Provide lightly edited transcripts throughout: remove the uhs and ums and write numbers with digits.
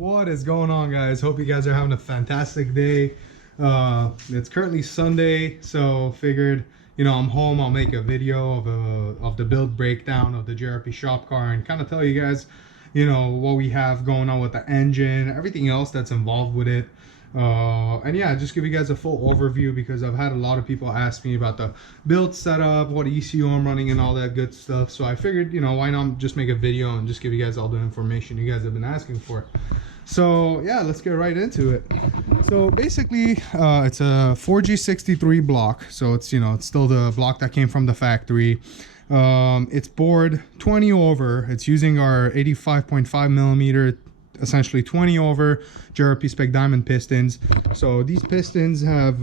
What is going on, guys? Hope you guys are having a fantastic day. It's currently Sunday, so figured, I'm home, I'll make a video of the build breakdown of the JRP Shop Car and kind of tell you guys, what we have going on with the engine, everything else that's involved with it. And yeah, just give you guys a full overview because I've had a lot of people ask me about the build setup, what ECU I'm running and all that good stuff. So I figured, why not just make a video and just give you guys all the information you guys have been asking for. So yeah, let's get right into it. So basically, it's a 4G63 block. So it's, it's still the block that came from the factory. It's bored 20 over. It's using our 85.5 millimeter, essentially 20 over JRP spec diamond pistons. So these pistons have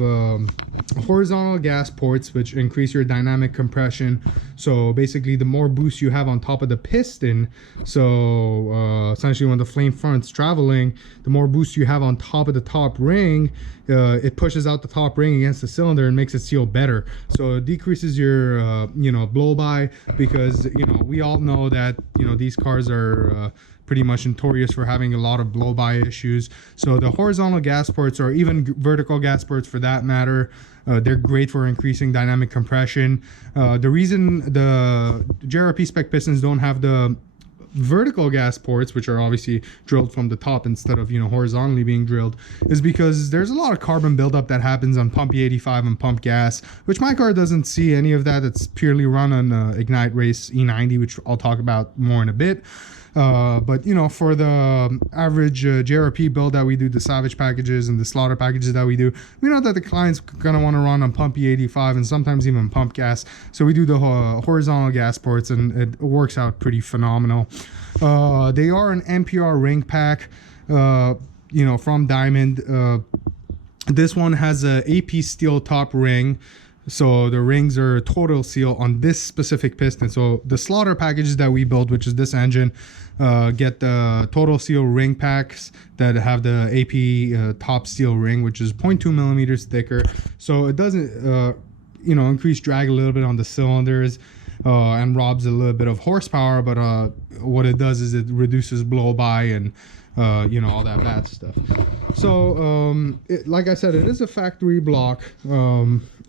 horizontal gas ports, which increase your dynamic compression. So basically, the more boost you have on top of the piston, so essentially when the flame front's traveling, the more boost you have on top of the top ring, it pushes out the top ring against the cylinder and makes it seal better. So it decreases your blow by, because we all know that these cars are pretty much notorious for having a lot of blow-by issues. So the horizontal gas ports, or even vertical gas ports for that matter, they're great for increasing dynamic compression. The reason the JRP spec pistons don't have the vertical gas ports, which are obviously drilled from the top instead of horizontally being drilled, is because there's a lot of carbon buildup that happens on pump E85 and pump gas, which my car doesn't see any of that. It's purely run on Ignite Race E90, which I'll talk about more in a bit. But for the average JRP build that we do, the Savage packages and the Slaughter packages that we do, we know that the client's gonna want to run on pump E85 and sometimes even pump gas. So we do the horizontal gas ports, and it works out pretty phenomenal. They are an NPR ring pack, from Diamond. This one has a AP steel top ring. So the rings are total seal on this specific piston. So the Slaughter packages that we build, which is this engine, get the total seal ring packs that have the AP top steel ring, which is 0.2 millimeters thicker. So it doesn't, increase drag a little bit on the cylinders and robs a little bit of horsepower. But what it does is it reduces blow by and all that bad stuff. So like I said, it is a factory block.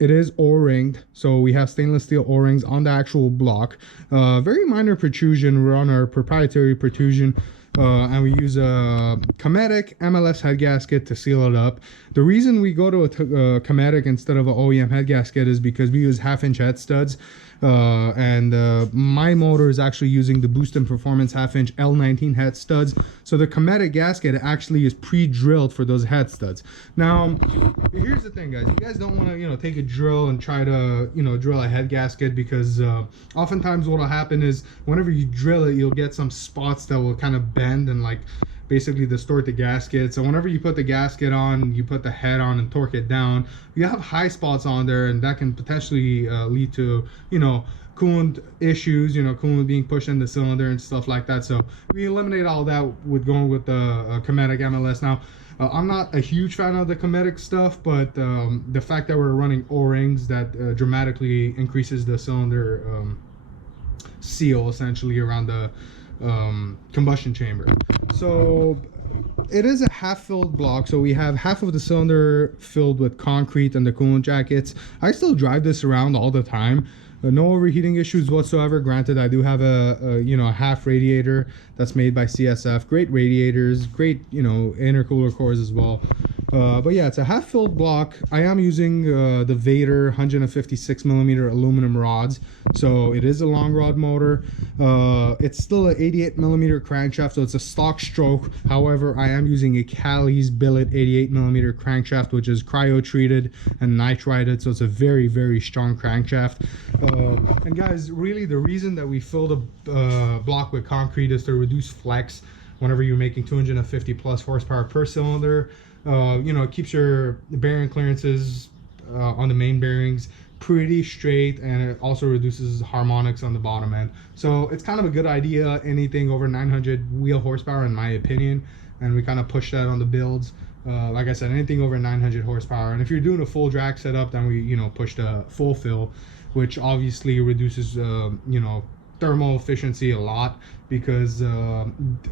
It is O-ringed, so we have stainless steel O-rings on the actual block. Very minor protrusion. We're on our proprietary protrusion, and we use a Cometic MLS head gasket to seal it up. The reason we go to a Cometic instead of an OEM head gasket is because we use 1/2-inch head studs. My motor is actually using the Boost and Performance 1/2-inch L19 head studs. So the Cometic gasket actually is pre-drilled for those head studs. Now, here's the thing, guys. You guys don't want to, take a drill and try to, drill a head gasket, because oftentimes what will happen is whenever you drill it, you'll get some spots that will kind of bend and basically distort the gasket. So whenever you put the gasket on, you put the head on and torque it down, you have high spots on there, and that can potentially lead to coolant issues, coolant being pushed in the cylinder and stuff like that. So we eliminate all that with going with the Cometic MLS. Now, I'm not a huge fan of the Cometic stuff, but the fact that we're running O-rings, that dramatically increases the cylinder seal essentially around the combustion chamber. So it is a half-filled block, so we have half of the cylinder filled with concrete and the coolant jackets. I still drive this around all the time. No overheating issues whatsoever. Granted, I do have a half radiator that's made by CSF. Great radiators, great intercooler cores as well. But yeah, it's a half-filled block. I am using the Vader 156 millimeter aluminum rods, so it is a long rod motor. It's still an 88 millimeter crankshaft, so it's a stock stroke. However, I am using a Cali's billet 88 millimeter crankshaft, which is cryo treated and nitrided, so it's a very, very strong crankshaft. And guys, really the reason that we fill the block with concrete is to reduce flex whenever you're making 250 plus horsepower per cylinder. It keeps your bearing clearances on the main bearings pretty straight, and it also reduces harmonics on the bottom end. So it's kind of a good idea, anything over 900 wheel horsepower in my opinion, and we kind of push that on the builds. Like I said, anything over 900 horsepower. And if you're doing a full drag setup, then we push the full fill, which obviously reduces thermal efficiency a lot, because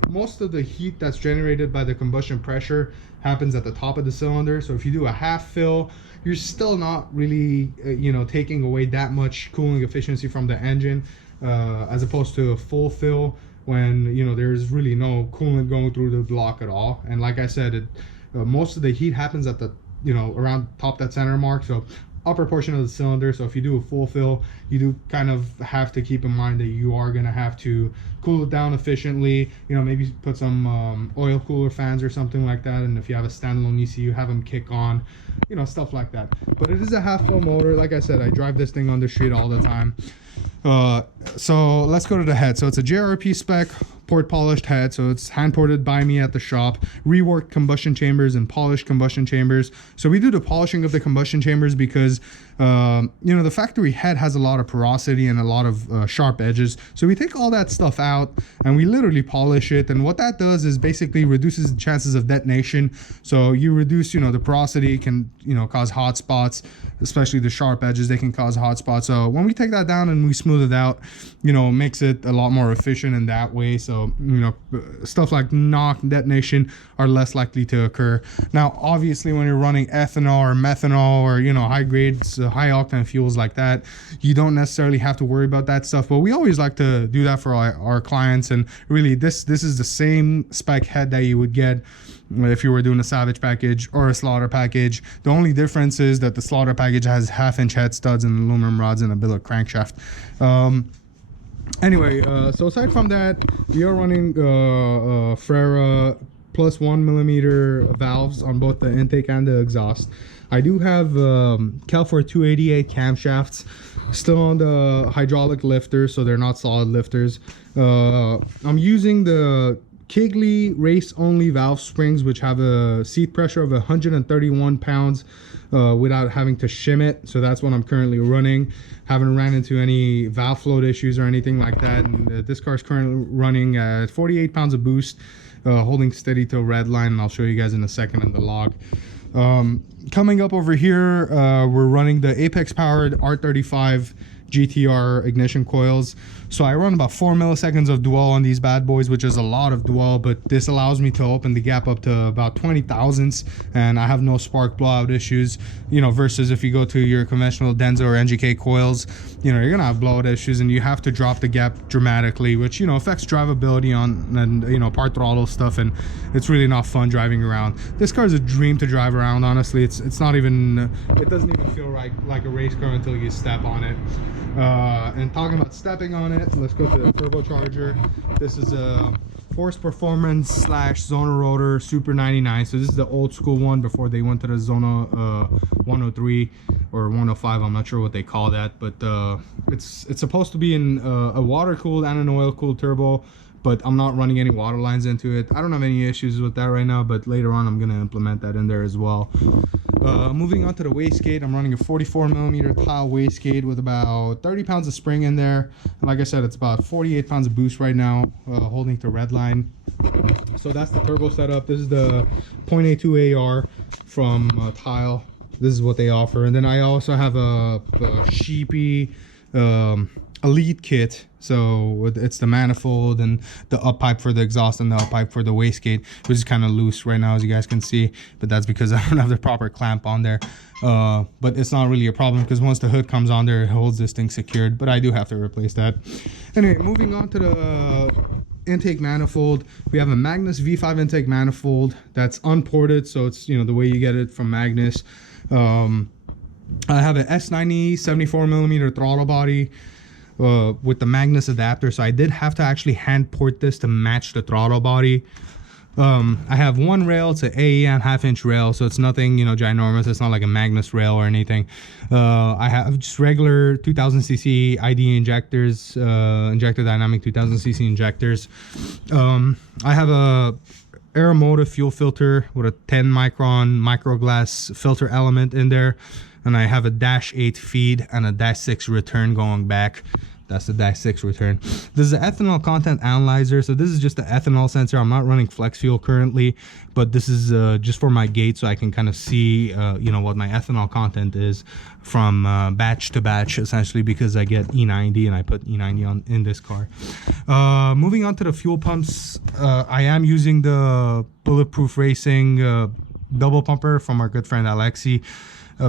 most of the heat that's generated by the combustion pressure happens at the top of the cylinder. So if you do a half fill, you're still not really you know, taking away that much cooling efficiency from the engine, as opposed to a full fill, when, you know, there's really no coolant going through the block at all. And like I said, most of the heat happens at the, you know, around top that center mark, so upper portion of the cylinder. So if you do a full fill, you do kind of have to keep in mind that you are going to have to cool it down efficiently, you know, maybe put some oil cooler fans or something like that. And if you have a standalone ECU, have them kick on, you know, stuff like that. But it is a half fill motor. Like I said, I drive this thing on the street all the time. So let's go to the head. So it's a JRP spec port polished head, so it's hand ported by me at the shop, reworked combustion chambers and polished combustion chambers. So we do the polishing of the combustion chambers because you know, the factory head has a lot of porosity and a lot of sharp edges, so we take all that stuff out and we literally polish it. And what that does is basically reduces the chances of detonation. So you reduce, you know, the porosity can, you know, cause hot spots, especially the sharp edges, they can cause hot spots. So when we take that down and we smooth it out, you know, makes it a lot more efficient in that way. So, you know, stuff like knock, detonation are less likely to occur. Now, obviously, when you're running ethanol or methanol or, you know, high grades, high octane fuels like that, you don't necessarily have to worry about that stuff. But we always like to do that for our clients. And really, this is the same spec head that you would get if you were doing a Savage package or a Slaughter package. The only difference is that the Slaughter package has 1/2-inch head studs and aluminum rods and a billet crankshaft. Anyway, so aside from that, we are running Frera plus 1mm valves on both the intake and the exhaust. I do have Calfor 288 camshafts still on the hydraulic lifters, so they're not solid lifters. I'm using the Kigley race only valve springs, which have a seat pressure of 131 pounds without having to shim it. So that's what I'm currently running. Haven't ran into any valve float issues or anything like that. And this car is currently running at 48 pounds of boost, holding steady to a red line, and I'll show you guys in a second in the log. Coming up over here, we're running the Apex powered R35 GTR ignition coils. So I run about 4 milliseconds of dwell on these bad boys, which is a lot of dwell, but this allows me to open the gap up to about 20 thousandths, and I have no spark blowout issues, you know, versus if you go to your conventional Denso or NGK coils, you know, you're gonna have blowout issues and you have to drop the gap dramatically, which, you know, affects drivability on, and, you know, part throttle stuff, and it's really not fun driving around. This car is a dream to drive around, honestly. It's not even, it doesn't even feel like a race car until you step on it. And talking about stepping on it, let's go to the turbocharger. This is a Force Performance / Zona Rotor Super 99. So this is the old school one before they went to the Zona 103 or 105. I'm not sure what they call that, but it's supposed to be in a water cooled and an oil cooled turbo, but I'm not running any water lines into it. I don't have any issues with that right now, but later on I'm going to implement that in there as well. Moving on to the wastegate, I'm running a 44mm tile wastegate with about 30 pounds of spring in there. And like I said, it's about 48 pounds of boost right now, holding to red line. So that's the turbo setup. This is the 0.82 AR from Tile. This is what they offer. And then I also have a Sheepy Elite kit. So it's the manifold and the up pipe for the exhaust and the up pipe for the wastegate, which is kind of loose right now, as you guys can see, but that's because I don't have the proper clamp on there. But it's not really a problem because once the hood comes on there, it holds this thing secured, but I do have to replace that. Anyway, moving on to the intake manifold, we have a Magnus V5 intake manifold that's unported, so it's, you know, the way you get it from Magnus. I have an S90 74mm throttle body with the Magnus adapter, so I did have to actually hand port this to match the throttle body. I have one rail. It's an AEM 1/2-inch rail, so it's nothing, you know, ginormous. It's not like a Magnus rail or anything. I have just regular 2000cc ID injectors, injector dynamic 2000cc injectors. I have a Aeromotive fuel filter with a 10 micron microglass filter element in there, and I have a -8 feed and a -6 return going back. That's the -6 return. This is the ethanol content analyzer. So this is just the ethanol sensor. I'm not running flex fuel currently, but this is just for my gate, so I can kind of see, you know, what my ethanol content is from batch to batch, essentially, because I get E90 and I put E90 on in this car. Moving on to the fuel pumps, I am using the Bulletproof Racing double pumper from our good friend Alexi.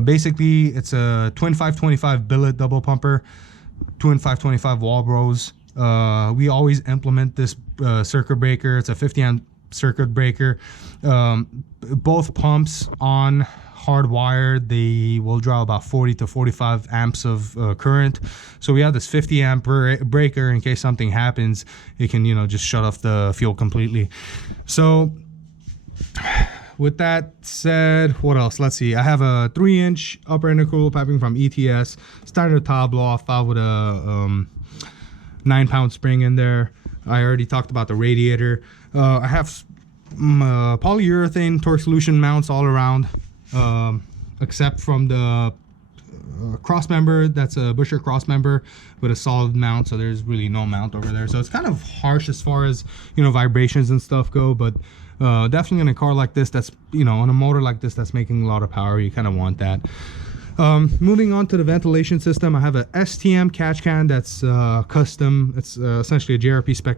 Basically, it's a twin 525 billet double pumper, twin 525 Walbros. We always implement this circuit breaker. It's a 50 amp circuit breaker. Both pumps on hardwired, they will draw about 40 to 45 amps of current. So we have this 50 amp breaker in case something happens. It can, you know, just shut off the fuel completely. So with that said, what else? Let's see. I have a 3-inch upper intercooler piping from ETS, standard top blow-off valve with a 9-pound spring in there. I already talked about the radiator. I have polyurethane torque solution mounts all around, except from the cross member. That's a Busher cross member with a solid mount, so there's really no mount over there. So it's kind of harsh as far as, you know, vibrations and stuff go, but definitely in a car like this, that's, you know, on a motor like this that's making a lot of power, you kind of want that. Moving on to the ventilation system, I have a STM catch can that's custom. It's essentially a JRP spec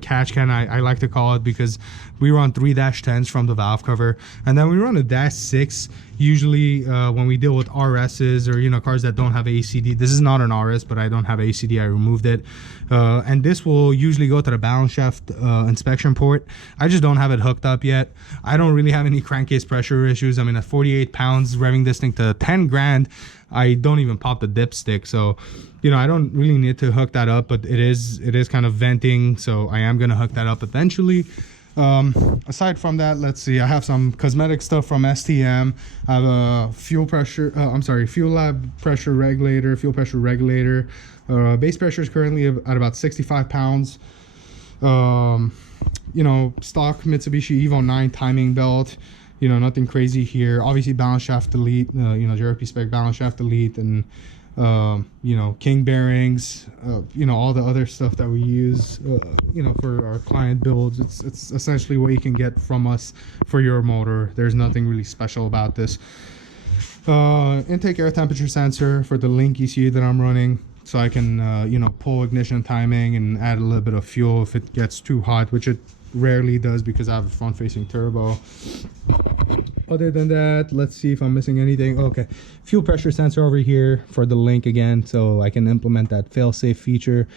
catch can, I like to call it, because we run 3-10s from the valve cover, and then we run a -6 usually when we deal with RSs or, you know, cars that don't have ACD. This is not an RS, but I don't have ACD, I removed it, and this will usually go to the balance shaft inspection port. I just don't have it hooked up yet. I don't really have any crankcase pressure issues. I mean, at 48 pounds revving this thing to 10 grand, I don't even pop the dipstick, so, you know, I don't really need to hook that up, but it is kind of venting, so I am gonna hook that up eventually. Aside from that, let's see, I have some cosmetic stuff from STM. I have a fuel lab pressure regulator, fuel pressure regulator. Base pressure is currently at about 65 pounds. You know, stock Mitsubishi Evo 9 timing belt. You know, nothing crazy here. Obviously, balance shaft delete, you know, JRP spec balance shaft delete, and you know, king bearings, you know, all the other stuff that we use, you know, for our client builds. It's essentially what you can get from us for your motor. There's nothing really special about this. Intake air temperature sensor for the Link ECU that I'm running, so I can, you know, pull ignition timing and add a little bit of fuel if it gets too hot, which it rarely does because I have a front-facing turbo. Other than that, let's see if I'm missing anything. Okay, fuel pressure sensor over here for the Link again, so I can implement that fail-safe feature.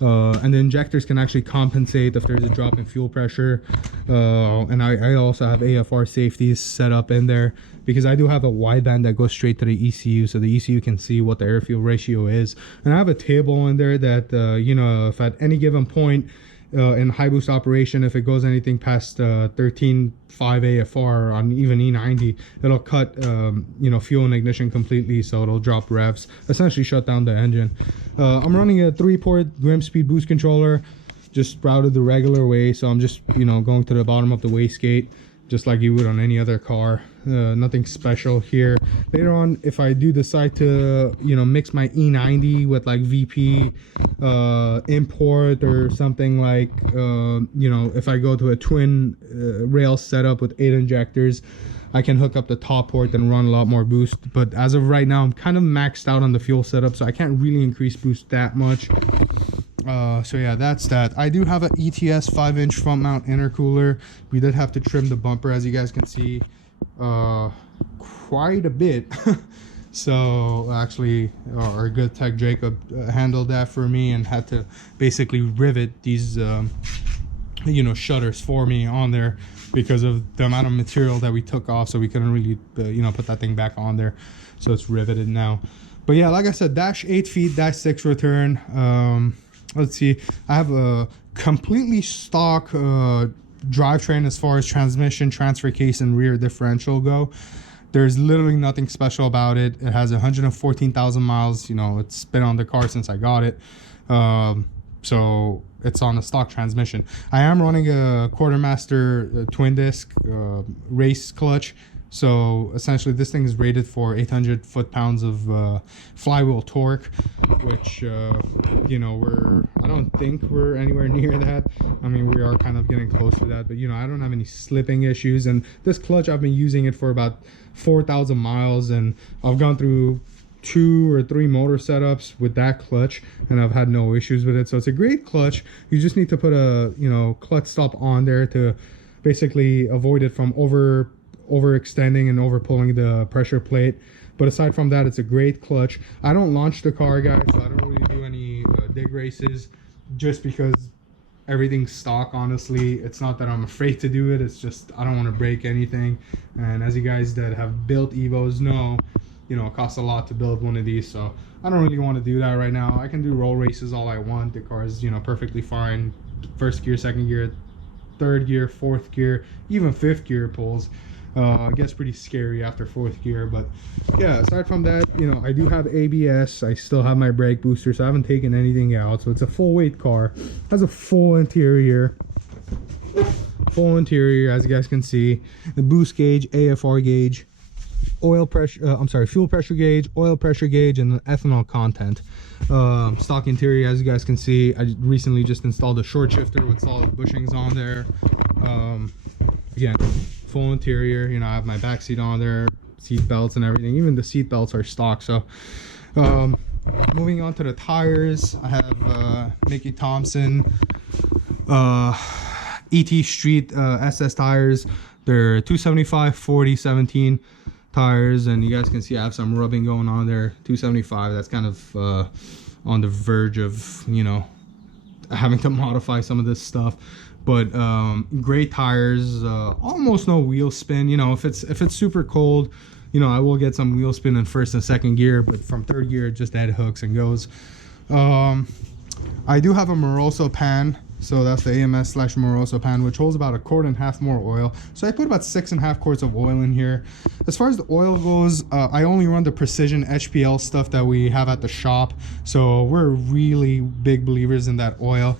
And the injectors can actually compensate if there's a drop in fuel pressure. And I also have AFR safeties set up in there because I do have a wideband that goes straight to the ECU, so the ECU can see what the air-fuel ratio is. And I have a table in there that, you know, if at any given point in high boost operation, if it goes anything past 13.5 AFR on even E90, it'll cut you know, fuel and ignition completely, so it'll drop revs, essentially shut down the engine. I'm running a 3-port Grimspeed boost controller, just routed the regular way, so I'm just, you know, going to the bottom of the wastegate just like you would on any other car. Nothing special here. Later on, if I do decide to, you know, mix my E90 with like VP import or something, like, you know, if I go to a twin rail setup with 8 injectors, I can hook up the top port and run a lot more boost. But as of right now, I'm kind of maxed out on the fuel setup, so I can't really increase boost that much. So yeah, that's that. I do have an ETS 5-inch front mount intercooler. We did have to trim the bumper, as you guys can see, quite a bit. So actually our good tech Jacob handled that for me and had to basically rivet these you know, shutters for me on there because of the amount of material that we took off, so we couldn't really you know, put that thing back on there, so it's riveted now. But yeah, like I said, -8 feet, -6 return. Let's see, I have a completely stock drivetrain as far as transmission, transfer case, and rear differential go. There's literally nothing special about it. It has 114,000 miles. You know, it's been on the car since I got it. So it's on a stock transmission. I am running a Quartermaster twin disc race clutch So essentially this thing is rated for 800 foot-pounds of flywheel torque, which you know, I don't think we're anywhere near that. I mean, we are kind of getting close to that, but you know, I don't have any slipping issues. And this clutch, I've been using it for about 4,000 miles, and I've gone through 2 or 3 motor setups with that clutch, and I've had no issues with it. So it's a great clutch. You just need to put a, you know, clutch stop on there to basically avoid it from overextending and over pulling the pressure plate. But aside from that, it's a great clutch. I don't launch the car, guys, so I don't really do any dig races, just because everything's stock. Honestly, it's not that I'm afraid to do it, it's just I don't want to break anything. And as you guys that have built Evos know, you know, it costs a lot to build one of these, so I don't really want to do that right now. I can do roll races all I want. The car is, you know, perfectly fine. First gear, second gear, third gear, fourth gear, even fifth gear pulls. It gets pretty scary after fourth gear, but yeah, aside from that, you know, I do have ABS. I still have my brake booster, so I haven't taken anything out. So it's a full weight car. Has a full interior, as you guys can see. The boost gauge, AFR gauge, oil pressure, fuel pressure gauge, oil pressure gauge, and ethanol content. Stock interior, as you guys can see. I recently just installed a short shifter with solid bushings on there. Again, full interior. You know, I have my back seat on there, seat belts and everything. Even the seat belts are stock. So moving on to the tires, I have Mickey Thompson ET Street SS tires. They're 275 40 17 tires, and you guys can see I have some rubbing going on there. 275, that's kind of on the verge of, you know, having to modify some of this stuff. But great tires, almost no wheel spin. You know, if it's super cold, you know, I will get some wheel spin in first and second gear, but from third gear it just head hooks and goes. I do have a Moroso pan. So that's the AMS/Moroso pan, which holds about 1.5 quarts more oil. So I put about 6.5 quarts of oil in here. As far as the oil goes, I only run the precision HPL stuff that we have at the shop. So we're really big believers in that oil.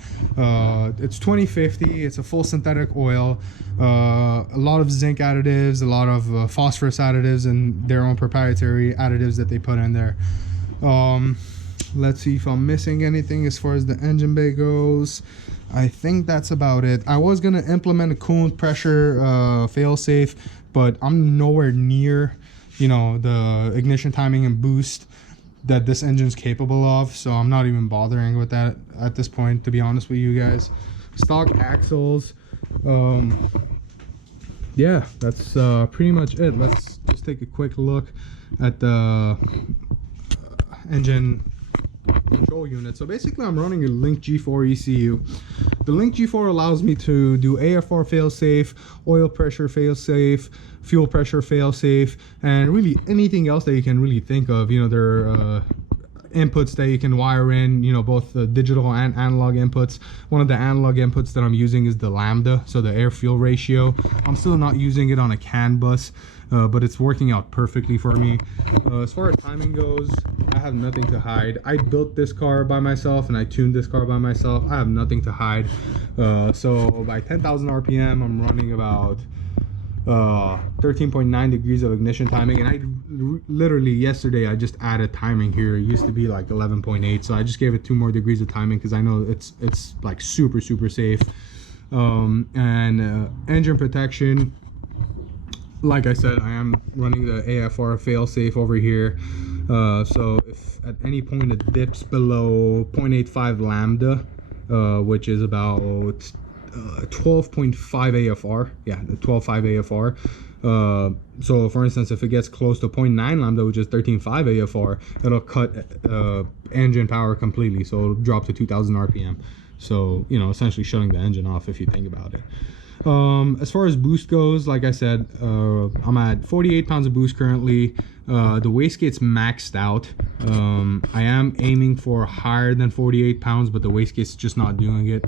It's 2050. It's a full synthetic oil. A lot of zinc additives, a lot of phosphorus additives, and their own proprietary additives that they put in there. Let's see if I'm missing anything as far as the engine bay goes. I think that's about it. I was gonna implement a coolant pressure fail-safe, but I'm nowhere near, you know, the ignition timing and boost that this engine's capable of, so I'm not even bothering with that at this point, to be honest with you guys. Stock axles. Yeah, that's pretty much it. Let's just take a quick look at the engine control unit. So basically I'm running a Link G4 ECU. The Link G4 allows me to do AFR failsafe, oil pressure failsafe, fuel pressure failsafe, and really anything else that you can really think of. You know, there are inputs that you can wire in, you know, both the digital and analog inputs. One of the analog inputs that I'm using is the lambda, so the air fuel ratio. I'm still not using it on a CAN bus, but it's working out perfectly for me. As far as timing goes, I have nothing to hide. I built this car by myself and I tuned this car by myself. I have nothing to hide. So by 10,000 RPM, I'm running about 13.9 degrees of ignition timing, and I literally yesterday I just added timing here. It used to be like 11.8, so I just gave it 2 more degrees of timing because I know it's like super safe. And engine protection, like I said, I am running the AFR failsafe over here. So if at any point it dips below 0.85 lambda, which is about 12.5 AFR, yeah, the 12.5 AFR. So for instance, if it gets close to 0.9 lambda, which is 13.5 AFR, it'll cut engine power completely, so it'll drop to 2000 RPM. So, you know, essentially shutting the engine off if you think about it. As far as boost goes, like I said, I'm at 48 pounds of boost currently. The wastegate's maxed out. I am aiming for higher than 48 pounds, but the wastegate's just not doing it.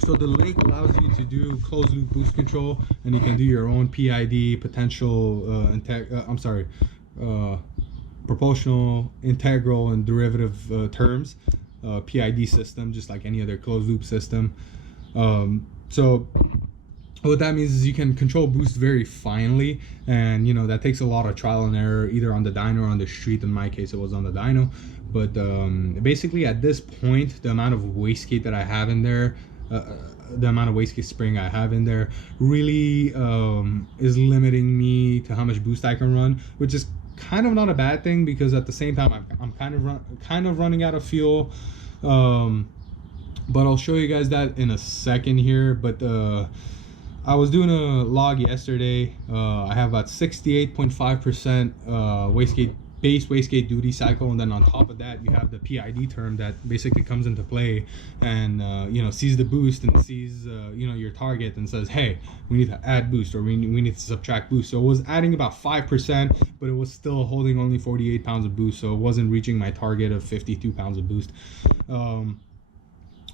So the Link allows you to do closed loop boost control, and you can do your own PID, proportional, integral, and derivative terms. PID system, just like any other closed loop system. So what that means is you can control boost very finely, and you know that takes a lot of trial and error, either on the dyno or on the street. In my case, it was on the dyno. But basically at this point, the amount of wastegate that I have in there, the amount of wastegate spring I have in there really is limiting me to how much boost I can run, which is kind of not a bad thing, because at the same time I'm kind of running out of fuel. But I'll show you guys that in a second here. But I was doing a log yesterday. I have about 68.5% wastegate, base wastegate duty cycle, and then on top of that you have the PID term that basically comes into play and you know, sees the boost and sees you know, your target and says, hey, we need to add boost, or we need to subtract boost. So it was adding about 5%, but it was still holding only 48 pounds of boost, so it wasn't reaching my target of 52 pounds of boost.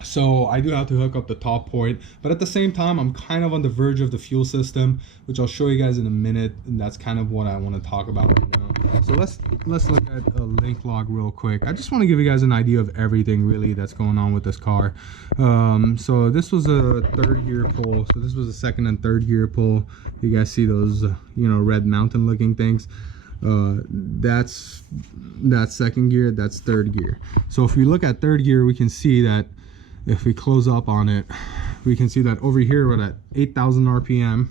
So I do have to hook up the top point, but at the same time I'm kind of on the verge of the fuel system, which I'll show you guys in a minute, and that's kind of what I want to talk about right now. So let's look at a link log real quick. I just want to give you guys an idea of everything really that's going on with this car. So this was a third gear pull, so this was a second and third gear pull. You guys see those you know, red mountain looking things? That's second gear, that's third gear. So if we look at third gear, we can see that if we close up on it, we can see that over here we're at 8,000 RPM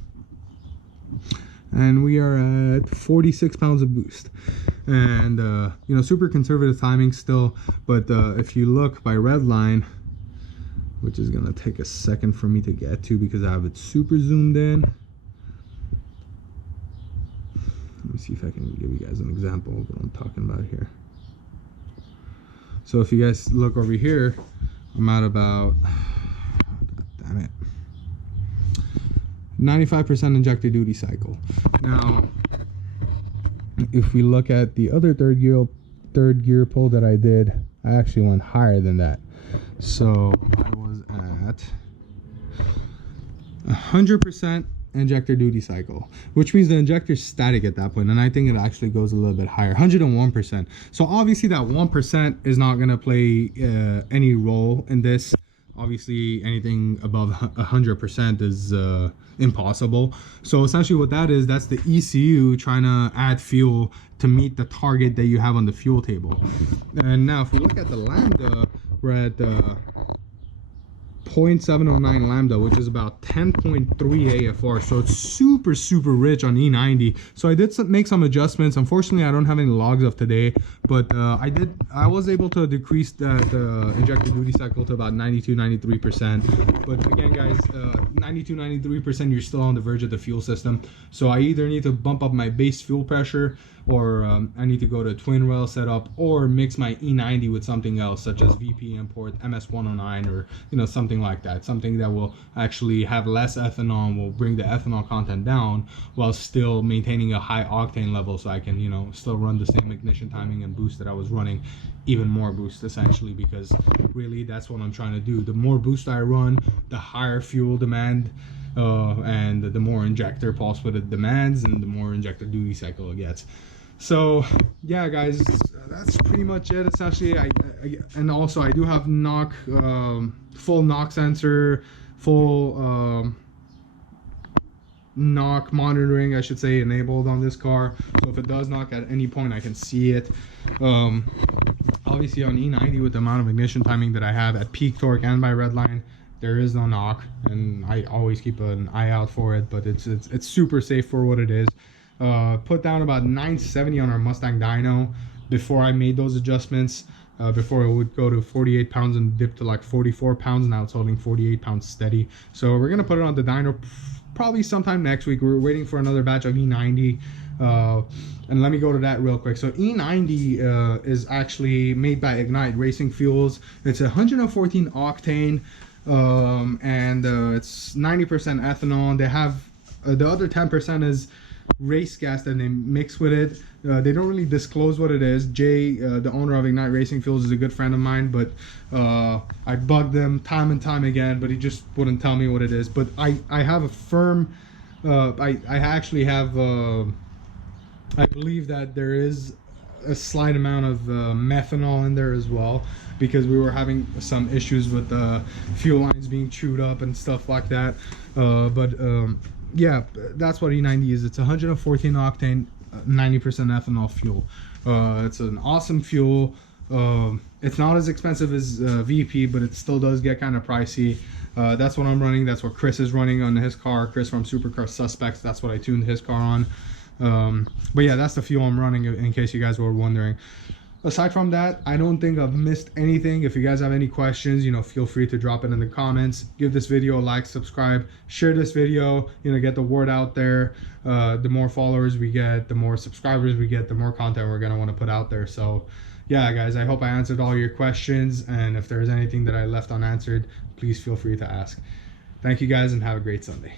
and we are at 46 pounds of boost, and you know, super conservative timing still. But if you look by red line, which is gonna take a second for me to get to because I have it super zoomed in. Let me see if I can give you guys an example of what I'm talking about here. So if you guys look over here, I'm at about, damn it, 95% injector duty cycle. Now, if we look at the other third gear pull that I did, I actually went higher than that. So I was at 100% injector duty cycle, which means the injector is static at that point, and I think it actually goes a little bit higher, 101%. So obviously that 1% is not going to play any role in this. Obviously anything above 100% is impossible. So essentially what that is, that's the ECU trying to add fuel to meet the target that you have on the fuel table. And now if we look at the lambda, we're at 0.709 lambda, which is about 10.3 AFR, so it's super rich on E90. So I did make some adjustments. Unfortunately I don't have any logs of today, but I was able to decrease that injector duty cycle to about 92-93%. but again guys, 92-93%, you're still on the verge of the fuel system. So I either need to bump up my base fuel pressure, or I need to go to twin rail setup, or mix my E90 with something else, such as VP import, MS109, or you know, something like that, something that will actually have less ethanol and will bring the ethanol content down while still maintaining a high octane level, so I can, you know, still run the same ignition timing and boost that I was running, even more boost essentially, because really that's what I'm trying to do. The more boost I run, the higher fuel demand and the more injector pulse width it demands, and the more injector duty cycle it gets. So yeah guys, that's pretty much it. It's actually and also I do have knock, full knock sensor, full knock monitoring, I should say, enabled on this car. So if it does knock at any point, I can see it. Obviously on E90, with the amount of ignition timing that I have at peak torque and by red line, there is no knock, and I always keep an eye out for it, but it's super safe for what it is. Put down about 970 on our Mustang dyno before I made those adjustments, before it would go to 48 pounds and dip to like 44 pounds. Now it's holding 48 pounds steady. So we're gonna put it on the dyno probably sometime next week. We're waiting for another batch of E90, and let me go to that real quick. So E90 is actually made by Ignite Racing Fuels. It's 114 octane, and it's 90% ethanol. They have the other 10% is race gas that they mix with it. They don't really disclose what it is. Jay, the owner of Ignite Racing Fuels, is a good friend of mine, but I bugged them time and time again, but he just wouldn't tell me what it is. But I have a firm, I actually have, I believe that there is a slight amount of methanol in there as well, because we were having some issues with the fuel lines being chewed up and stuff like that. Yeah, that's what E90 is. It's 114 octane, 90% ethanol fuel. It's an awesome fuel. It's not as expensive as VP, but it still does get kind of pricey. That's what I'm running. That's what Chris is running on his car. Chris from Supercar Suspects. That's what I tuned his car on. But yeah, that's the fuel I'm running, in case you guys were wondering. Aside from that, I don't think I've missed anything. If you guys have any questions, you know, feel free to drop it in the comments. Give this video a like, subscribe, share this video, you know, get the word out there. The more followers we get, the more subscribers we get, the more content we're gonna want to put out there. So yeah, guys, I hope I answered all your questions, and if there's anything that I left unanswered, please feel free to ask. Thank you guys, and have a great Sunday.